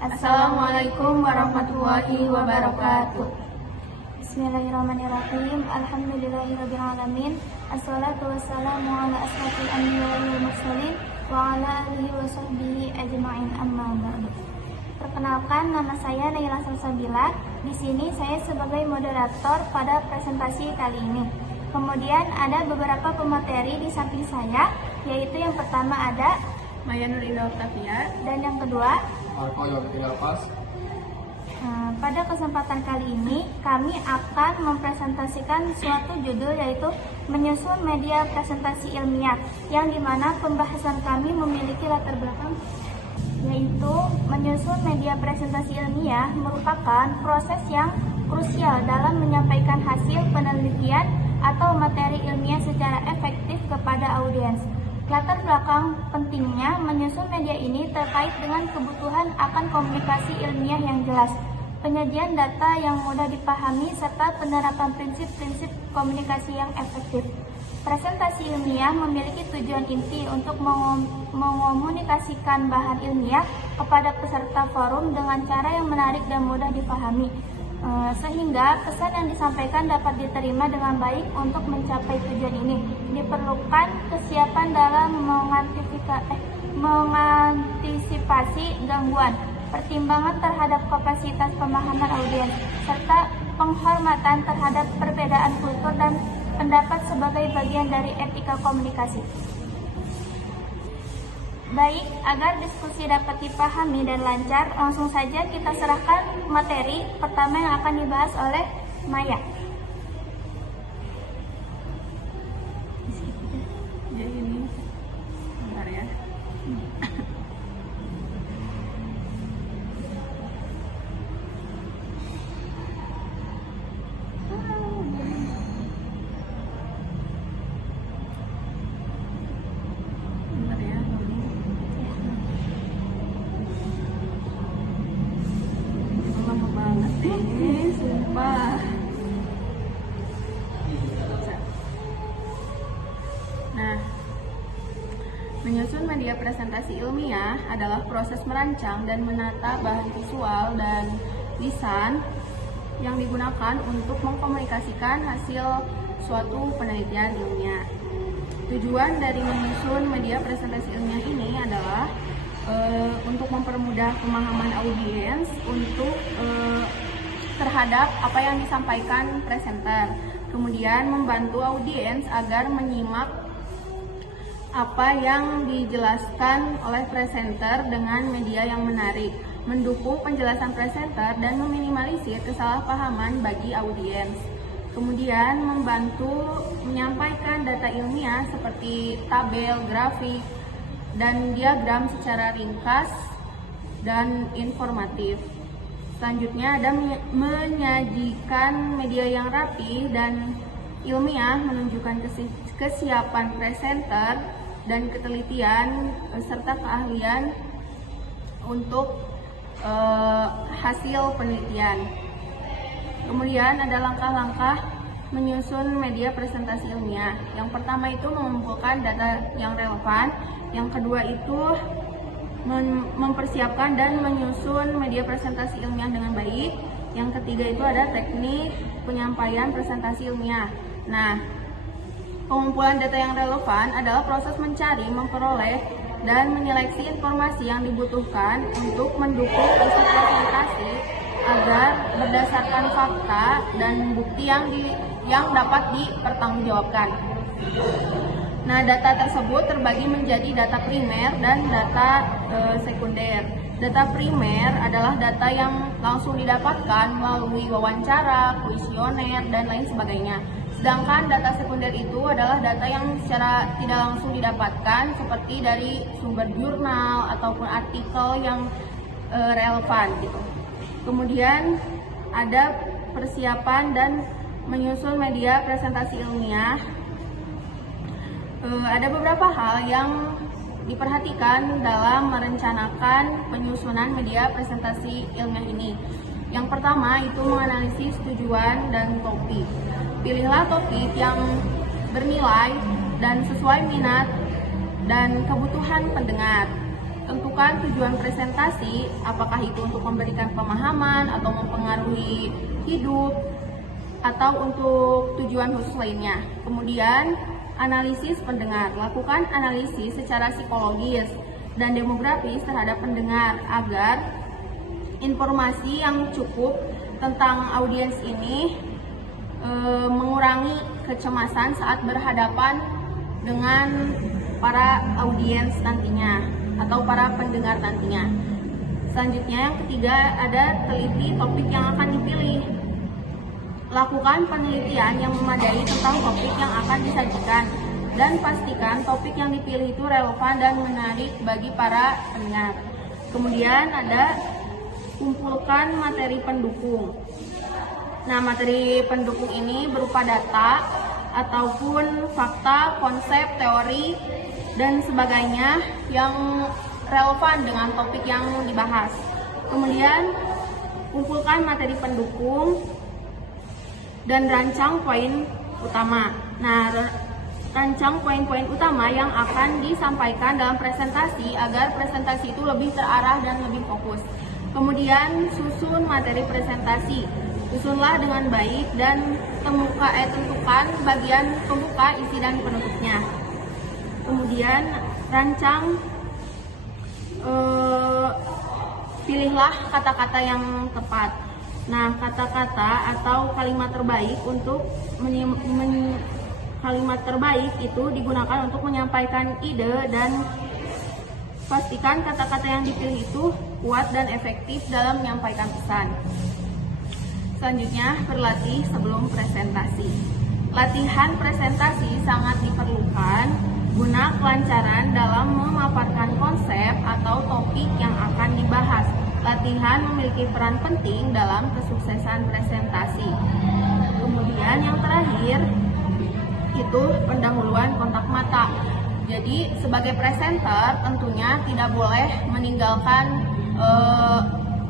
Assalamualaikum warahmatullahi wabarakatuh. Bismillahirrahmanirrahim. Alhamdulillahirrabbilalamin. Assalatu wassalamu ala asrofil anbiya'i wal mursalin wa ala alihi wa sahbihi ajma'in, amma ba'du. Perkenalkan, nama saya Naila Salsabila. Di sini saya sebagai moderator pada presentasi kali ini. Kemudian ada beberapa pemateri di samping saya, yaitu yang pertama ada Maya Nurinda Octavia, dan yang kedua Marco Yogi Pas. Pada kesempatan kali ini kami akan mempresentasikan suatu judul, yaitu menyusun media presentasi ilmiah, yang dimana pembahasan kami memiliki latar belakang, yaitu menyusun media presentasi ilmiah merupakan proses yang krusial dalam menyampaikan hasil penelitian atau materi ilmiah secara efektif kepada audiens. Latar belakang pentingnya menyusun media ini terkait dengan kebutuhan akan komunikasi ilmiah yang jelas, penyajian data yang mudah dipahami, serta penerapan prinsip-prinsip komunikasi yang efektif. Presentasi ilmiah memiliki tujuan inti untuk mengomunikasikan bahan ilmiah kepada peserta forum dengan cara yang menarik dan mudah dipahami, sehingga pesan yang disampaikan dapat diterima dengan baik. Untuk mencapai tujuan ini diperlukan kesiapan dalam mengantisipasi gangguan, pertimbangan terhadap kapasitas pemahaman audiens, serta penghormatan terhadap perbedaan kultur dan pendapat sebagai bagian dari etika komunikasi. Baik, agar diskusi dapat dipahami dan lancar, langsung saja kita serahkan materi pertama yang akan dibahas oleh Maya. Jadi ini, bentar ya. Nah, menyusun media presentasi ilmiah adalah proses merancang dan menata bahan visual dan lisan yang digunakan untuk mengkomunikasikan hasil suatu penelitian ilmiah. Tujuan dari menyusun media presentasi ilmiah ini adalah untuk mempermudah pemahaman audiens untuk terhadap apa yang disampaikan presenter. Kemudian membantu audiens agar menyimak apa yang dijelaskan oleh presenter dengan media yang menarik, mendukung penjelasan presenter dan meminimalisir kesalahpahaman bagi audiens. Kemudian membantu menyampaikan data ilmiah seperti tabel, grafik, dan diagram secara ringkas dan informatif. Selanjutnya ada menyajikan media yang rapi dan ilmiah, menunjukkan kesiapan presenter dan ketelitian serta keahlian untuk hasil penelitian. Kemudian ada langkah-langkah menyusun media presentasi ilmiah. Yang pertama itu mengumpulkan data yang relevan. Yang kedua itu mempersiapkan dan menyusun media presentasi ilmiah dengan baik. Yang ketiga itu ada teknik penyampaian presentasi ilmiah. Nah, pengumpulan data yang relevan adalah proses mencari, memperoleh, dan menyeleksi informasi yang dibutuhkan untuk mendukung isi presentasi agar berdasarkan fakta dan bukti yang dapat dipertanggungjawabkan. Nah, data tersebut terbagi menjadi data primer dan data sekunder. Data primer adalah data yang langsung didapatkan melalui wawancara, kuesioner, dan lain sebagainya. Sedangkan data sekunder itu adalah data yang secara tidak langsung didapatkan, seperti dari sumber jurnal ataupun artikel yang relevan gitu. Kemudian ada persiapan dan menyusun media presentasi ilmiah. Ada beberapa hal yang diperhatikan dalam merencanakan penyusunan media presentasi ilmiah ini. Yang pertama itu menganalisis tujuan dan topik. Pilihlah topik yang bernilai dan sesuai minat dan kebutuhan pendengar. Tentu menentukan tujuan presentasi, apakah itu untuk memberikan pemahaman atau mempengaruhi hidup, atau untuk tujuan khusus lainnya. Kemudian, analisis pendengar. Lakukan analisis secara psikologis dan demografis terhadap pendengar agar informasi yang cukup tentang audiens ini mengurangi kecemasan saat berhadapan dengan para audiens nantinya atau para pendengar nantinya. Selanjutnya yang ketiga ada teliti topik yang akan dipilih. Lakukan penelitian yang memadai tentang topik yang akan disajikan dan pastikan topik yang dipilih itu relevan dan menarik bagi para pendengar. Kemudian ada kumpulkan materi pendukung. Nah, materi pendukung ini berupa data ataupun fakta, konsep, teori, dan sebagainya yang relevan dengan topik yang dibahas. Kemudian, kumpulkan materi pendukung dan rancang poin utama. Nah, rancang poin-poin utama yang akan disampaikan dalam presentasi agar presentasi itu lebih terarah dan lebih fokus. Kemudian, susun materi presentasi. Susunlah dengan baik dan tentukan bagian pembuka, isi, dan penutupnya. Kemudian rancang, pilihlah kata-kata yang tepat. Nah, kata-kata atau kalimat terbaik kalimat terbaik itu digunakan untuk menyampaikan ide dan pastikan kata-kata yang dipilih itu kuat dan efektif dalam menyampaikan pesan. Selanjutnya, berlatih sebelum presentasi. Latihan presentasi sangat diperlukan guna kelancaran dalam memaparkan konsep atau topik yang akan dibahas. Latihan memiliki peran penting dalam kesuksesan presentasi. Kemudian yang terakhir itu pendahuluan kontak mata. Jadi sebagai presenter tentunya tidak boleh meninggalkan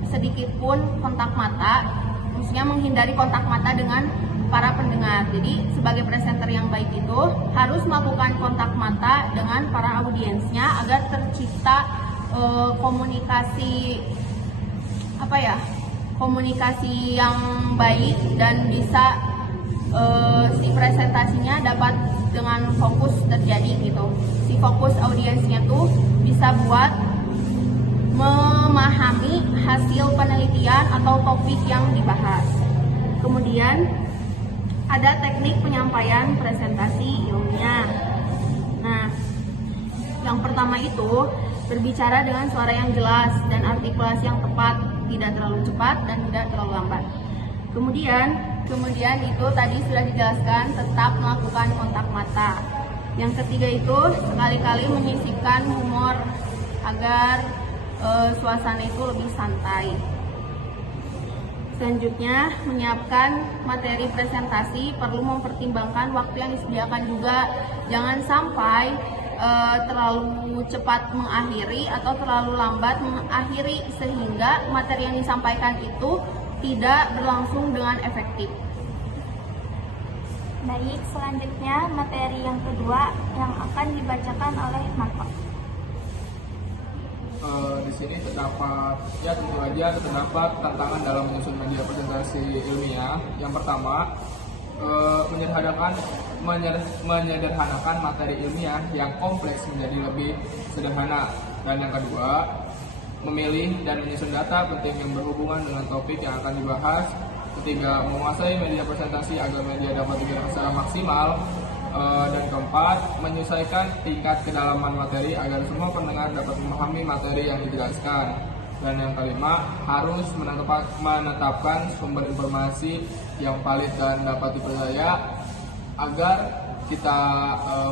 sedikit pun kontak mata, maksudnya menghindari kontak mata dengan para pendengar. Jadi sebagai presenter yang baik itu harus melakukan kontak mata dengan para audiensnya agar tercipta komunikasi yang baik dan bisa si presentasinya dapat dengan fokus terjadi gitu. Si fokus audiensnya tuh bisa buat memahami hasil penelitian atau topik yang dibahas. Kemudian ada teknik penyampaian presentasi ilmiah. Nah, yang pertama itu berbicara dengan suara yang jelas dan artikulasi yang tepat, tidak terlalu cepat dan tidak terlalu lambat. Kemudian itu tadi sudah dijelaskan, tetap melakukan kontak mata. Yang ketiga itu sekali-kali menyisipkan humor agar suasana itu lebih santai. Selanjutnya, menyiapkan materi presentasi perlu mempertimbangkan waktu yang disediakan juga. Jangan sampai terlalu cepat mengakhiri atau terlalu lambat mengakhiri sehingga materi yang disampaikan itu tidak berlangsung dengan efektif. Baik, selanjutnya materi yang kedua yang akan dibacakan oleh Marco. Di sini terdapat, ya tentu saja terdapat tantangan dalam menyusun media presentasi ilmiah. Yang pertama, menyederhanakan materi ilmiah yang kompleks menjadi lebih sederhana. Dan yang kedua, memilih dan menyusun data penting yang berhubungan dengan topik yang akan dibahas. Ketiga, menguasai media presentasi agar media dapat digunakan secara maksimal. Dan keempat, menyesuaikan tingkat kedalaman materi agar semua pendengar dapat memahami materi yang dijelaskan. Dan yang kelima, harus menetapkan sumber informasi yang valid dan dapat dipercaya agar kita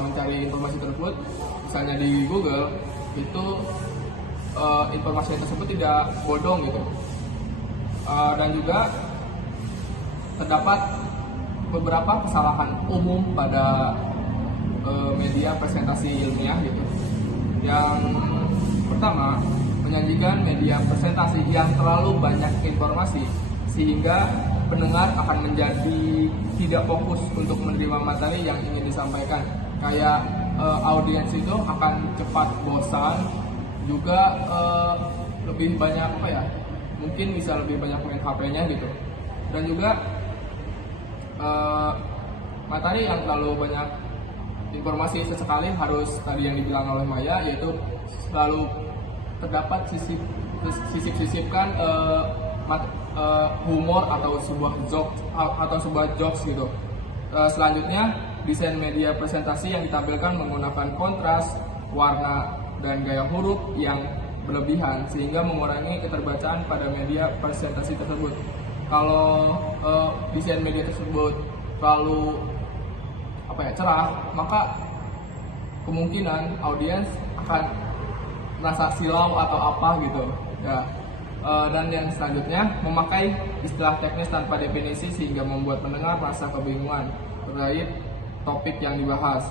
mencari informasi tersebut, misalnya di Google, itu informasi tersebut tidak bodong gitu. Dan juga terdapat beberapa kesalahan umum pada media presentasi ilmiah gitu. Yang pertama, menyajikan media presentasi yang terlalu banyak informasi sehingga pendengar akan menjadi tidak fokus untuk menerima materi yang ingin disampaikan. Kayak audiens itu akan cepat bosan juga lebih banyak mungkin bisa lebih banyak main HP-nya gitu. Dan juga materi yang terlalu banyak informasi sesekali harus tadi yang dibilang oleh Maya, yaitu selalu terdapat sisip-sisipkan humor atau sebuah jokes gitu. Selanjutnya, desain media presentasi yang ditampilkan menggunakan kontras, warna, dan gaya huruf yang berlebihan sehingga mengurangi keterbacaan pada media presentasi tersebut. Kalau desain media tersebut terlalu cerah, maka kemungkinan audiens akan merasa silau atau apa gitu ya. Dan yang selanjutnya, memakai istilah teknis tanpa definisi sehingga membuat pendengar merasa kebingungan terkait topik yang dibahas.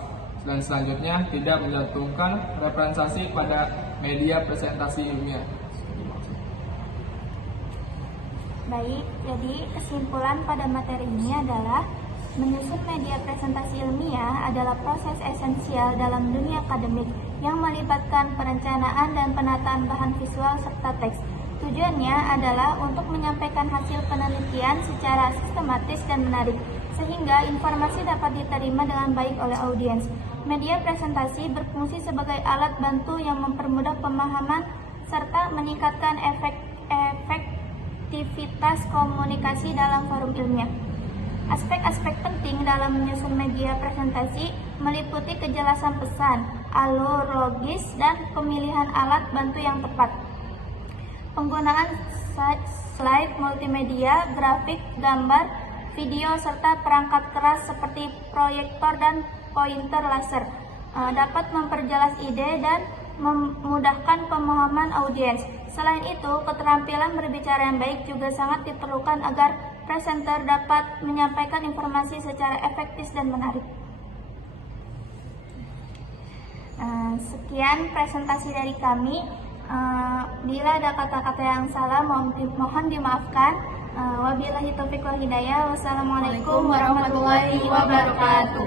Dan selanjutnya, tidak mencantumkan referensi pada media presentasi ilmiah. Baik, jadi kesimpulan pada materi ini adalah menyusun media presentasi ilmiah adalah proses esensial dalam dunia akademik yang melibatkan perencanaan dan penataan bahan visual serta teks. Tujuannya adalah untuk menyampaikan hasil penelitian secara sistematis dan menarik, sehingga informasi dapat diterima dengan baik oleh audiens. Media presentasi berfungsi sebagai alat bantu yang mempermudah pemahaman serta meningkatkan efektivitas komunikasi dalam forum ilmiah. Aspek-aspek penting dalam menyusun media presentasi meliputi kejelasan pesan, alur logis, dan pemilihan alat bantu yang tepat. Penggunaan slide multimedia, grafik, gambar, video, serta perangkat keras seperti proyektor dan pointer laser dapat memperjelas ide dan memudahkan pemahaman audiens. Selain itu, keterampilan berbicara yang baik juga sangat diperlukan agar presenter dapat menyampaikan informasi secara efektif dan menarik. Sekian presentasi dari kami. Bila ada kata-kata yang salah, mohon dimaafkan. Wabillahi taufiq wal hidayah. Wassalamualaikum warahmatullahi wabarakatuh.